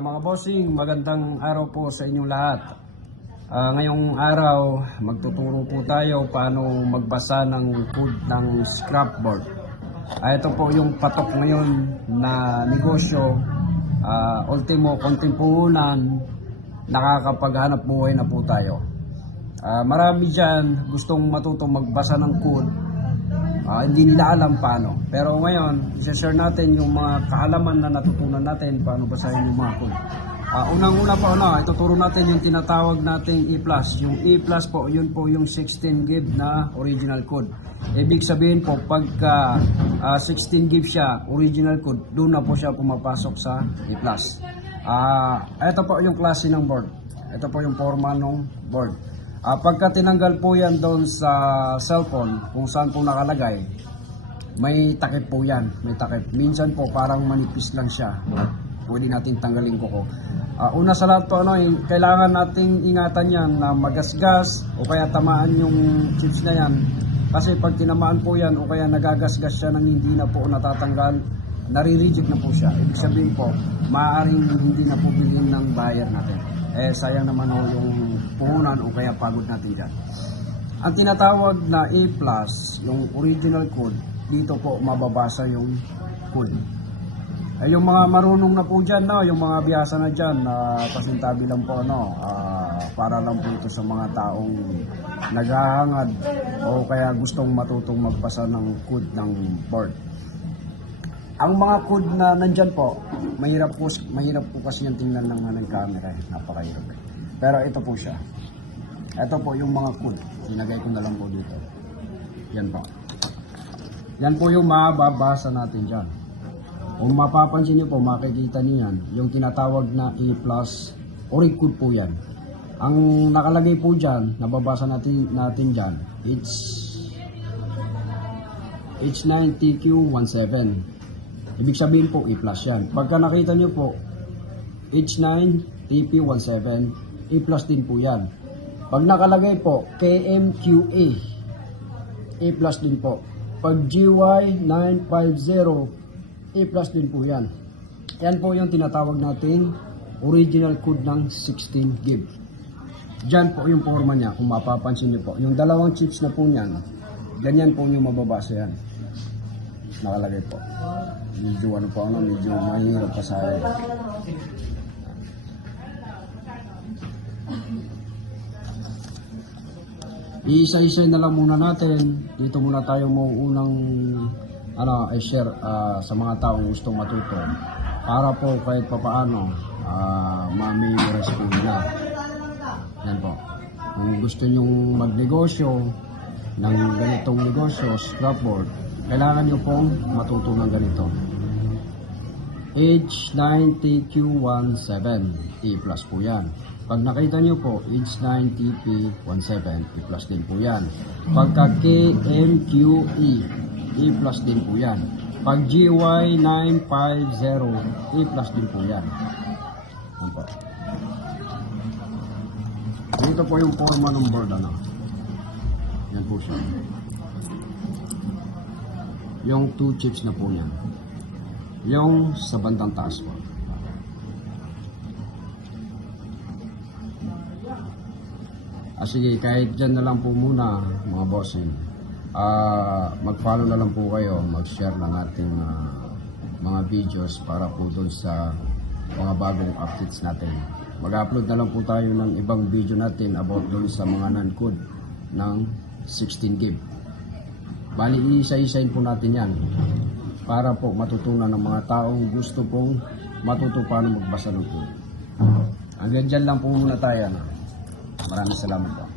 Mga bossing, magandang araw po sa inyong lahat. Ngayong araw, magtuturo po tayo paano magbasa ng code ng scrapboard. Ito po yung patok ngayon na negosyo, ultimo konting puhunan, nakakapaghanap buhay na po tayo. Marami dyan gustong matutong magbasa ng code. Hindi nila alam paano. Pero ngayon, i-share natin yung mga kaalaman na natutunan natin paano basahin yung mga code. Unang-una po, ituturo natin yung tinatawag nating E+. Yung E+, po, yun po yung 16 gig na original code. Ibig sabihin po, pagka 16 gig siya, original code, doon na po siya pumapasok sa E+. Ito po yung klase ng board. Ito po yung forma ng board. Pagka tinanggal po yan doon sa cellphone, kung saan po nakalagay, may takip po yan. May takip. Minsan po parang manipis lang siya. Pwede natin tanggalin ko. Una sa lahat po, kailangan nating ingatan yan na magasgas o kaya tamaan yung chips na yan. Kasi pag tinamaan po yan o kaya nagagasgas siya nang hindi na po natatanggal, nare-reject na po siya. Ibig sabihin po, maaaring hindi na po bilhin ng buyer natin. Sayang naman yung puhunan o kaya pagod natin dyan. Ang tinatawag na A+, yung original code, dito po mababasa yung code. Yung mga marunong na po dyan, yung mga biyasa na dyan, pasintabi lang po, para lang po ito sa mga taong naghahangad o kaya gustong matutong magbasa ng code ng board. Ang mga code na nandyan po, mahirap po kasi yung tingnan ng camera. Napakahirap. Pero ito po siya. Ito po yung mga code. Sinagay ko na lang po dito. Yan po. Yan po yung mababasa natin dyan. Kung mapapansin niyo po, makikita niyo yan. Yung tinatawag na A+, ori code po yan. Ang nakalagay po dyan, nababasa natin dyan, H9TQ17. Ibig sabihin po, A+ yan. Pagka nakita nyo po, H9TP17, A+ din po yan. Pag nakalagay po, KMQA, A+ din po. Pag GY950, A+ din po yan. Yan po yung tinatawag nating original code ng 16 gig. Diyan po yung forma niya, kung mapapansin nyo po. Yung dalawang chips na po niyan, ganyan po yung mababasa yan. Nakalagay po. Medyo medyo mahirap pa sa akin. Isa-isa na lang muna natin. Dito muna tayo unang i-share sa mga taong gustong matuto. Para po kahit papaano ma-memorize po nila. Yan po. Kung gusto nyong magnegosyo ng ganitong negosyo, scrapboard, kailangan nyo pong matutunan ganito. H9TQ17, A+ po yan. Pag nakita nyo po, H9TP17, A+ din po yan. Pagka KMQE, A+ din po yan. Pag GY950, A+ din po yan. Dito po yung forma ng board. Yan po siya. Yung 2 chips na po yan. Yung sa bandang taas po. Sige, kahit dyan na lang po muna mga bossing. Mag-follow na lang po kayo, mag-share ng ating mga videos para po doon sa mga bagong updates natin. Mag-upload na lang po tayo ng ibang video natin about doon sa mga non-code ng 16 gig. Bali, isa-isain po natin yan para po matutunan ng mga taong gusto pong matuto paano magbasa ng code. Hanggang dyan lang po muna tayo. Maraming salamat po.